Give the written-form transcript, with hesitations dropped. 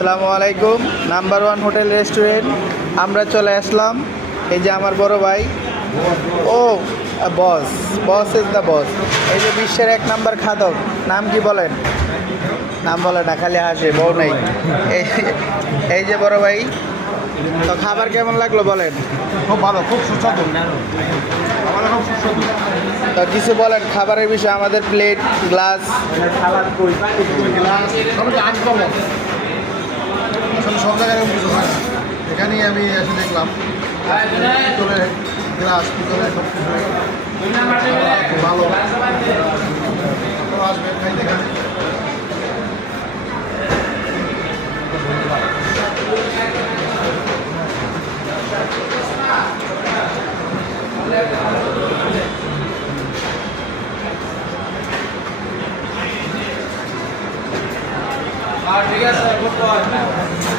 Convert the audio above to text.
আসসালামু আলাইকুম। Number one hotel restaurant আমরা চলে আসলাম। এই যে আমার বড় ভাই, ও বস, বস ইজ দ্য বস। এই যে বিশ্বের এক নাম্বার খাদক, নাম কি বলেন? নাম বলে না, খালি হাসে, বউ নেই। এই যে বড় ভাই, তো খাবার কেমন লাগলো বলেন? খুব ভালো, খুব সুস্বাদু। আমার খুব সুস্বাদু। তো কিছু বলেন খাবারের বিষয়ে, আমাদের প্লেট, গ্লাস, গ্লাস সবই আনকমন। আসলে সব জায়গায় এরকম কিছু হয় না। এখানেই আমি এসে দেখলাম পিতলের গ্লাস, পিতলের সব কিছু খুব ভালো। আপনারা আসবেন, খাই দেখেন। ঠিক আছে।